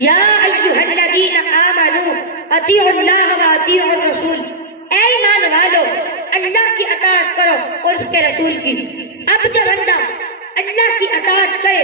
یا ایھا الذین آمنوا اطیعوا اللہ و اطیعوا الرسول، اے ایمان والو اللہ کی اطاعت کرو اور اس کے رسول کی۔ اب جو بندہ اللہ کی اطاعت کرے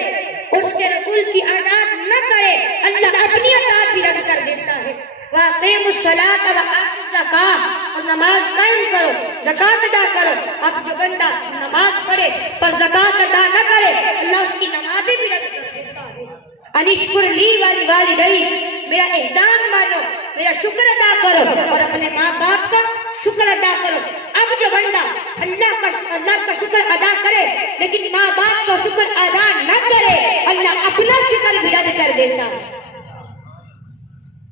اور اس کے رسول کی اطاعت نہ کرے، اللہ اپنی اطاعت بھی رد کر دیتا ہے۔ وَأَقِیمُوا الصَّلَاةَ وَآتُوا الزَّکَاةَ، اور نماز قائم کرو، زکوٰۃ ادا کرو۔ اب جو بندہ نماز پڑھے پر زکوٰۃ ادا نہ کرے، اللہ اس کی نمازیں بھی رد کر دیتا ہے۔ ان اشکر لی وَلِوَالِدَیک، میرا احسان مانو، میرا شکر ادا کرو اور اپنے ماں باپ کا شکر ادا کرو۔ اب جو بندہ اللہ کا شکر ادا کرے لیکن ماں باپ کا شکر ادا نہ کرے، اللہ اپنا شکر بھی رد کر دیتا ہے۔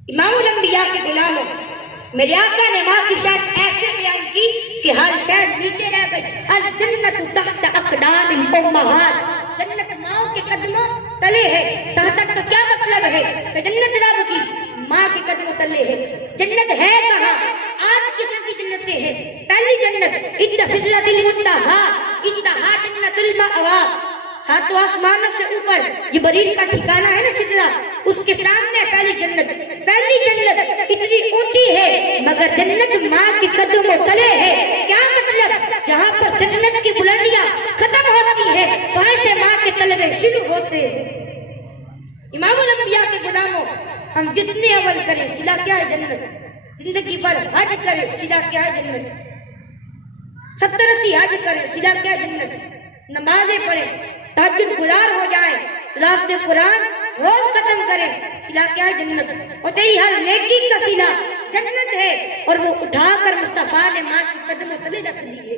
امام الانبیاء کے غلاموں، میرے آقا نے ماں کی شان ایسے بیان کی کہ ہر شے نیچے رہ گئی۔ الجنت تحت اقدام الامہات، جنت ماں کے قدموں تلے ہے۔ تحت کا کیا مطلب ہے کہ جنت رب کی ماں کے قدموں تلے ہے۔ جنت ہے کہاں؟ آج قسم کی جنتیں ہیں۔ پہلی جنت عند سدرۃ المنتہیٰ، انتہا جنت المأویٰ، ساتوں آسمانوں سے اوپر جبریل کا ٹھکانہ ہے نا سدرہ، اس کے سامنے پہلی جنت۔ پہلی جنت اتنی اونچی ہے مگر جنت ماں کے قدموں تلے ہے۔ کیا مطلب؟ جہاں پر جنت کی بلندیاں ختم ہوتی ہے وہاں سے ماں کے طلبے شروع ہوتے ہیں۔ امام الانبیاء کے غلاموں، ہم جتنے عمل کریں صلہ کیا ہے جنت، زندگی بھر حج کریں صلہ کیا ہے جنت، 70-80 حج کریں صلہ کیا ہے جنت، نمازیں پڑھیں، تہجد گزار ہو جائیں، تلاوت قرآن روز ختم کریں، صلہ کیا ہے جنت۔ اور تیری ہر نیکی کا صلہ جنت ہے، اور وہ اٹھا کر مصطفیٰ نے ماں کی قدموں تلے رکھ دی ہے۔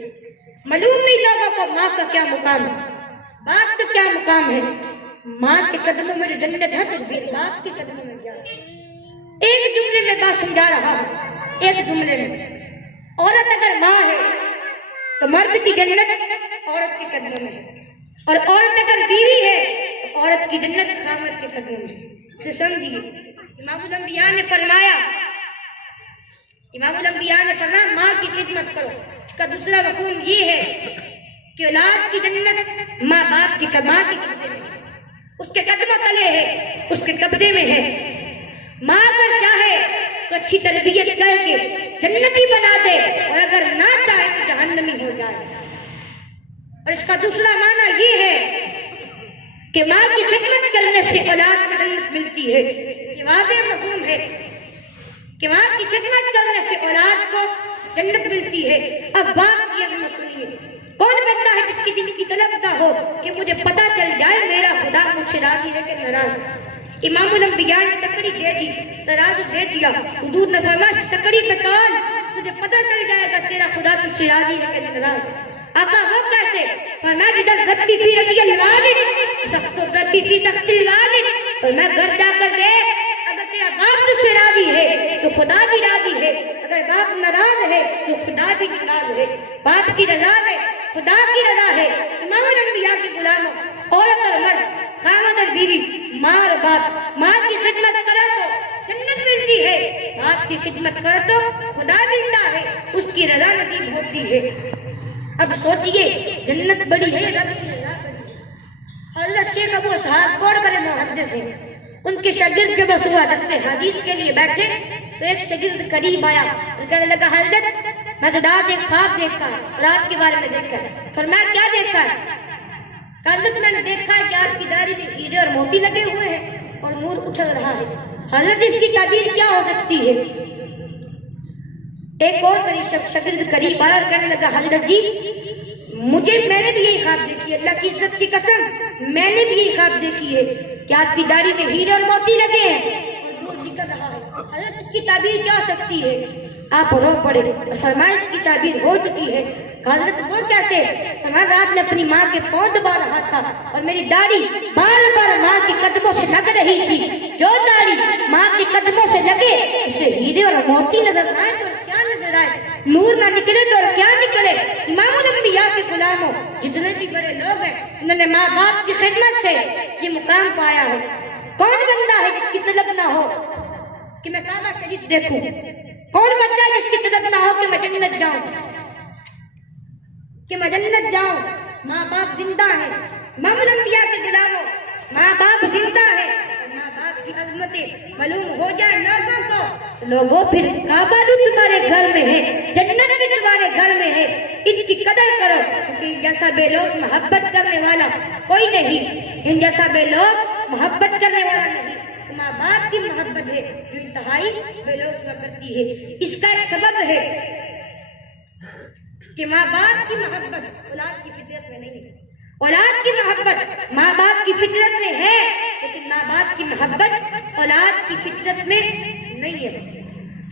معلوم نہیں لوگوں کو ماں کا کیا مقام ہے، باپ کا کیا مقام ہے۔ ماں کے قدموں میں جو جنت ہے تو باپ کے قدموں میں کیا ہے؟ ایک جملے میں بات سمجھا رہا ہوں، ایک جملے میں، عورت اگر ماں ہے تو مرد کی جنت عورت کے قدموں میں، اور عورت اگر بیوی ہے تو عورت کی جنت خاوند کے قدموں میں۔ اسے سمجھیے، امام الانبیاء نے فرمایا ماں کی خدمت کرو۔ اس کا دوسرا مفہوم یہ ہے کہ اولاد کی جنت ماں باپ کی ماں کے قبضے میں ہے، اس کے قدموں تلے ہے، اس کے قبضے میں ہے۔ ماں اگر چاہے تو اچھی تربیت کر کے جنتی بنا دے، اور اگر نہ چاہے تو جہنمی ہو جائے۔ اور اس کا دوسرا معنی یہ ہے کہ ماں کی خدمت کرنے سے اولاد کو جنت ملتی ہے۔ یہ واضح مفہوم ہے کہ ماں کی خدمت کرنے سے اولاد کو جنت ملتی ہے۔ اب باپ کی عظمت سنیے، کون بندہ ہے جس کی دل کی طلب نہ ہو کہ مجھے پتہ چل جائے میرا خدا مجھ سے راضی ہے کہ ناراض۔ امام الانبیاء نے تکڑی دے دی، ترازو دے دیا، حضور نے فرمایا تکڑی پہ تول، تجھے پتہ چل جائے گا تیرا خدا تجھ سے راضی ہے کہ ناراض۔ آقا وہ کیسے؟ فرمایا جدھر ربی فی رضی الوالد سخت ربی فی سخت الوالد، فرمایا گھر جا کر دیکھ، اگر تیرا باپ تجھ سے راضی ہے تو خدا بھی راضی ہے، اگر باپ ناراض ہے تو خدا بھی ناراض ہے۔ باپ کی رضا میں خدا کی رضا ہے۔ امام الانبیاء کے غلاموں، عورت اور مرد، خاوند اور بیوی، ماں اور باپ، ماں کی خدمت کرو تو جنت ملتی ہے، باپ کی خدمت کرو تو خدا ملتا ہے، اس کی رضا نصیب ہوتی ہے۔ اب سوچئے جنت بڑی ہے، رب کی رضا بڑی ہے۔ حضرت شیخ ابو اسحاق بڑے بڑے محدث ہیں، ان کے شاگرد جب صبح درس حدیث کے لیے بیٹھے تو ایک شاگرد قریب آیا اور کہنے لگا حضرت میں تو رات ایک خواب دیکھا ہے اور آپ کے بارے میں دیکھا ہے۔ فرمایا کیا دیکھا ہے؟ حضرت میں نے دیکھا ہے کہ آپ کی داڑھی میں ہیرے اور موتی لگے ہوئے ہیں اور نور اچھل رہا ہے۔ حضرت اس کی تعبیر کیا ہو سکتی ہے؟ ایک اور شاگرد قریب آیا اور کہنے لگا حضرت جی میں نے بھی یہی خواب دیکھی ہے، اللہ کی عزت کی قسم میں نے بھی یہی خواب دیکھی ہے کہ آپ کی داڑھی میں ہیرے اور موتی لگے ہیں اور نور نکل رہا ہے۔ حضرت اس کی تعبیر کیا ہو سکتی ہے؟ آپ رو پڑے اور فرمایا اس کی تعبیر ہو چکی ہے۔ حضرت وہ کیسے؟ فرمایا رات میں اپنی ماں کے پاؤں دبا رہا تھا اور میری داڑھی بار بار ماں کے قدموں سے لگ رہی تھی، جو داڑھی ماں کے قدموں سے لگے اسے ہیرے اور موتی نظر آئے تو کیا نظر آئے، نور نہ نکلے تو کیا نکلے۔ امام الانبیاء کے غلاموں، جتنے بھی بڑے لوگ ہیں انہوں نے ماں باپ کی خدمت سے یہ مقام پایا ہے۔ کون بندہ ہے جس کی طلب نہ ہو کہ میں کعبہ شریف دیکھوں؟ کون بندہ ہے جس کی طلب نہ ہو کہ میں جنت جاؤں؟ ماں باپ زندہ ہیں، امام الانبیاء کے غلاموں، ماں باپ زندہ ہیں، ماں باپ کی عظمت محبتیں معلوم ہو جائے لوگوں کو، لوگوں پھر کعبہ بھی تمہارے گھر میں ہے، جنت بھی تمہارے گھر میں ہے، ان کی قدر کرو، کیونکہ ان جیسا بے لوث محبت کرنے والا کوئی نہیں، ان جیسا بے لوث محبت کرنے والا نہیں۔ ماں باپ کی محبت ہے جو انتہائی بے لوث نہ کرتی ہے۔ اس کا ایک سبب ہے کہ ماں باپ کی محبت اولاد کی فطرت میں نہیں ہے، اولاد کی محبت ماں باپ کی فطرت میں ہے، لیکن ماں باپ کی محبت اولاد کی فطرت میں نہیں ہے۔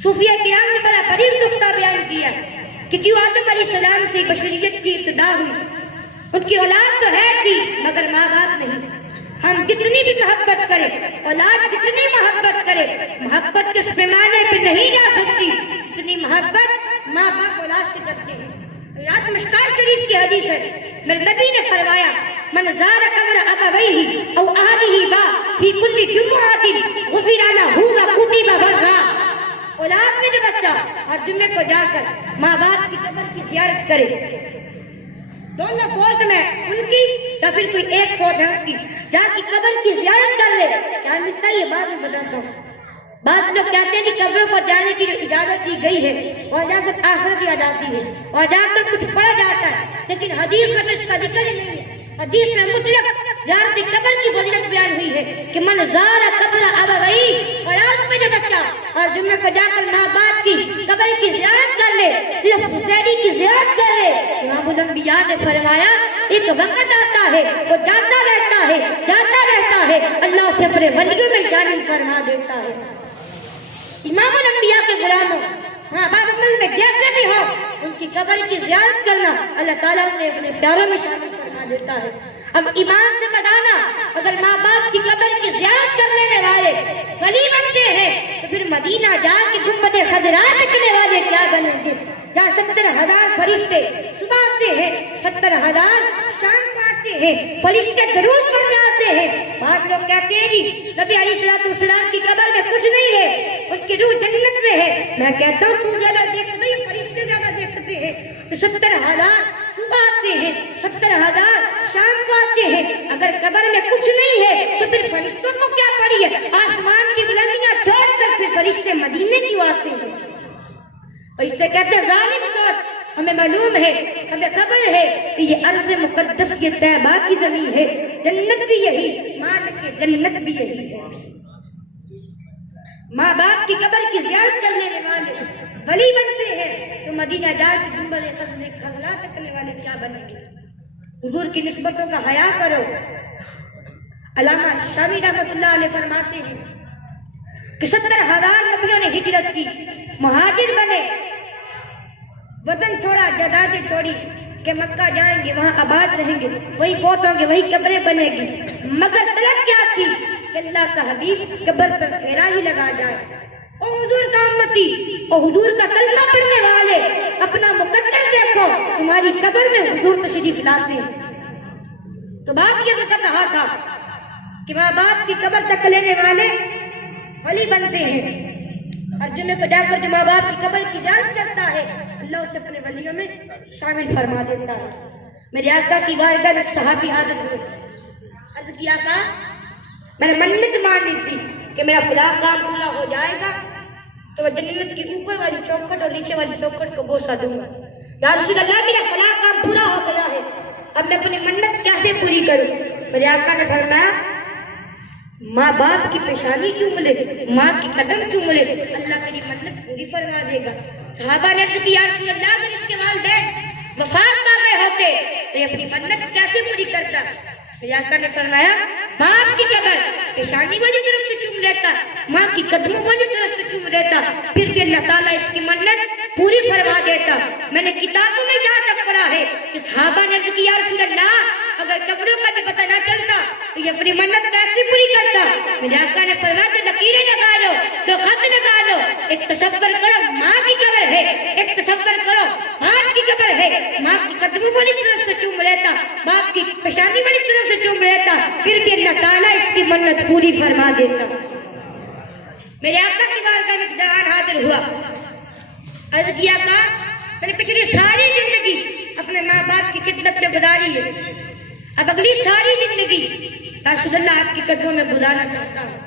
صوفیہ کرام نے بڑا قریب نقطہ بیان کیا کہ کیوں آدم علیہ السلام سے بشریت کی ابتدا ہوئی، ان کی اولاد تو ہے تھی مگر ماں باپ نہیں۔ ہم جتنی بھی محبت کریں، اولاد جتنی محبت کرے، محبت اس پیمانے پہ نہیں جا سکتی جتنی محبت ماں باپ اولاد سے کرتے ہیں۔ یاد مشکار شریف کی حدیث ہے، میرے نبی نے فرمایا من زار قبر ابویہ او اہلہ با فی کل جمعۃ غفر لہ ما کتب برا۔ اولاد میں جو بچہ ہر جمعے کو جا کر ماں باپ کی قبر کی زیارت کرے، دونوں فوج میں ان کی یا پھر کوئی ایک فوج ہے ان کی، جا کی قبر کی زیارت کر لے، کیا ملتا ہے یہ بعد میں بتاتا ہوں۔ بعض لوگ کہتے ہیں کہ قبروں پر جانے کی جو اجازت دی گئی ہے اور جا کر آخرت دیا جاتی ہے اور جا کر کچھ پڑھا جاتا ہے، لیکن حدیث میں تو اس کا ذکر ہی نہیں ہے۔ حدیث میں مطلق زیارت قبر کی فضیلت بیان ہوئی ہے کہ من زار قبر ابویہ، اولاد میں جو بچہ اور جمعے کو جا کر ماں باپ کی قبر کی زیارت کر لے، صرف حسینی کی زیارت کر لے، امام الانبیاء نے فرمایا ایک وقت آتا ہے وہ جاتا رہتا ہے، جاتا رہتا ہے، اللہ اسے اپنے ولیوں میں شامل فرما دیتا ہے۔ امام الانبیاء کے غلاموں ہاں باب عمل میں جیسے بھی ہو ان کی قبر کی زیارت کرنا اللہ تعالیٰ انہیں اپنے پیاروں میں شامل فرما دیتا ہے۔ اب ایمان سے بتانا اگر ماں باپ کی قبر کی زیارت کر لینے والے ولی بنتے ہیں تو پھر مدینہ جا کے گنبد خضرا دیکھنے والے کیا بنیں گے، جہاں 70,000 فرشتے صبح آتے ہیں، 70,000 شام کو آتے ہیں، فرشتے درود پڑھنے آتے ہیں۔ بعض لوگ کہتے ہیں جی نبی علیہ السلام کی قبر میں کچھ نہیں ہے، ان کی روح جنت میں ہے۔ میں کہتا ہوں تو زیادہ دیکھتے ہیں، فرشتے زیادہ دیکھتے ہیں۔ 70,000 صبح آتے ہیں، 70,000 شام کو آتے ہیں، اگر قبر میں کچھ نہیں ہے تو پھر فرشتوں کو کیا پڑی ہے؟ آسمان کی بلندیاں چھوڑ کر پھر فرشتے مدینے کیوں آتے ہیں؟ فرشتے کہتے ہیں ظالم سوچ، ہمیں معلوم ہے، ہمیں خبر ہے کہ یہ ارض مقدس یہ طیبہ کی زمین ہے، جنت بھی یہی، مالک جنت بھی یہی ہے۔ ماں باپ کی قبر کی زیارت کرنے والے ولی بنتے ہیں تو مدینہ جا کے گنبد خضرا تکنے والے کیا بنیں گے؟ حضور کی نسبتوں کا حیا کرو۔ علامہ شامی رحمۃ اللہ علیہ فرماتے ہیں کہ 70,000 نبیوں نے ہجرت کی، مہاجر بنے، وطن چھوڑا، جائیدادیں چھوڑی کہ مکہ جائیں گے، وہاں آباد رہیں گے، وہی فوت ہوں گے، وہی قبریں بنے گی، مگر طلب کیا تھی کہ اللہ کا حبیب قبر پر پھیرا ہی لگا جائے۔ او حضور کا امتی، او حضور کا کلمہ پڑھنے والے، اپنا مقدر دیکھو، تمہاری قبر میں حضور تشریف لاتے ہیں۔ تو بات یہ تو کہا تھا کہ ماں باپ کی قبر تک لینے والے ولی بنتے ہیں، اور جمعے کو جا کر جو ماں باپ کی قبر کی زیارت کرتا ہے اللہ اسے اپنے ولیوں میں شامل فرما دیتا ہے۔ میرے آقا کی بارگاہ میں ایک صحابی حاضر ہوئے، عرض کیا تھا میں نے منت مانی تھی کہ میرا فلاں کام پورا ہو جائے گا تو میں جنت کی اوپر والی چوکھٹ اور نیچے والی چوکھٹ کو بوسہ دوں گا۔ یا رسول اللہ میرا فلاں کام پورا ہو گیا ہے، اب میں اپنی منت کیسے پوری کروں؟ میرے آقا نے فرمایا ماں باپ کی پیشانی چوم لے، ماں کی قدم چوم لے، اللہ تیری منت پوری فرما دے گا۔ صحابہ نے عرض کی یا رسول اللہ اگر اس کے والدین وفات پا گئے ہوتے تو یہ اپنی منت کیسے پوری کرتا؟ میرے آقا نے فرمایا باپ کی قبر پیشانی والی طرف سے چوم لیتا، ماں کی قدموں والی طرف سے چوم دیتا، پھر بھی اللہ تعالیٰ اس کی منت پوری فرما دیتا۔ میں نے کتابوں میں یہاں تک پڑھا ہے کہ صحابہ نے عرض کی یا رسول اللہ اگر قبروں کا بھی پتہ نہ چلتا تو یہ اپنی منت کیسے پوری کرتا؟ میرے آقا نے فرمایا تو لکیریں لگا لو، تو خط لگا لو، ایک تصور کرو ماں کی قبر ہے، ایک تصور کرو باپ کی قبر ہے، ماں کی قدموں والی طرف سے چوم لیتا، باپ کی پیشانی والی طرف سے چوم لیتا، پھر بھی اللہ تعالیٰ اس کی منت پوری فرما دیتا۔ میرے آقا کی بارگاہ میں ایک جوان حاضر ہوا، عرض کیا آقا میں نے پچھلی ساری زندگی اپنے ماں باپ کی خدمت میں گزاری ہے، اب اگلی ساری زندگی رسول اللہ آپ کے قدموں میں گزارنا چاہتا ہوں۔